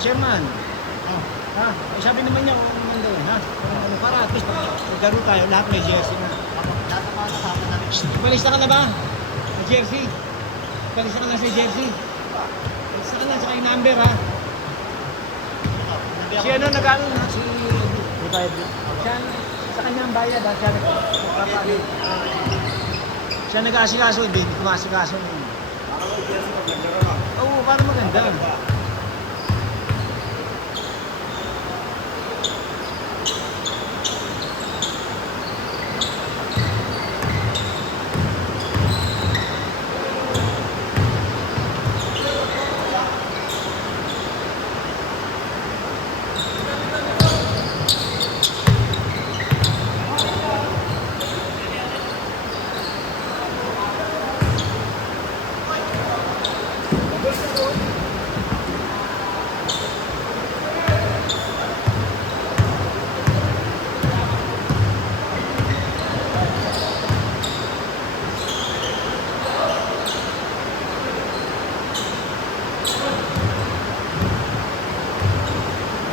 chairman. Oh. Ha? Eh, sabi naman niya, ano naman daw, ha? Para at least pag maglaro tayo, lahat may jersey na. Lahat ng mga kasama namin. Palista ka na ba? Sa jersey? Palista ka na sa jersey? Palista ka na, saka yung number, ha? Si ano, nag-ano na? Si... Siya, sa kanya ang bayad, ha? Siya nagpapali. Siya nag-aasikaso, hindi kumasikaso. Oo, para maganda.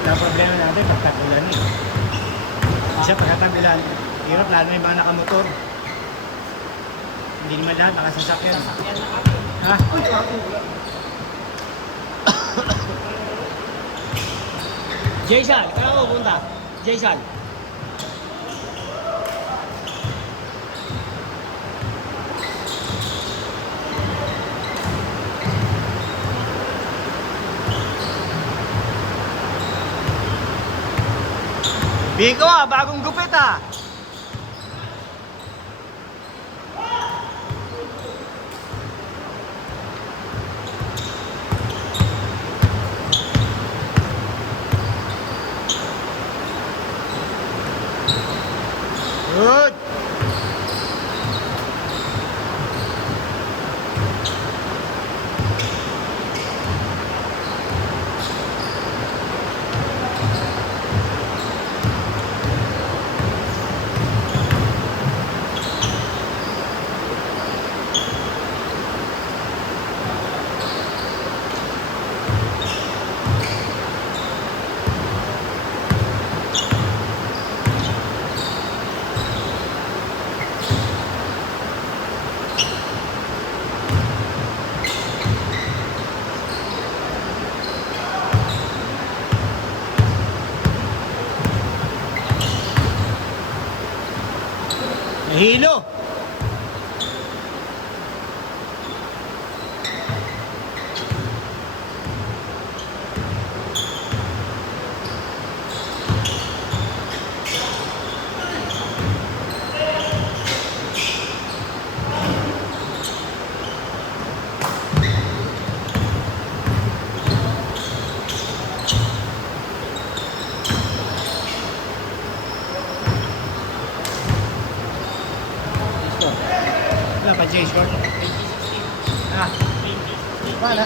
Wala problema natin pagtagulan eh. Isa pagkatagulan, hirap lalo na yung mga nakamotor. Hindi naman lahat nakasasakyan. Ha? Jason, kaya ako punta. Jason. Biko bagong gupit ah. Good. Nahilo. Wala pa J-Short. Ah. Wala.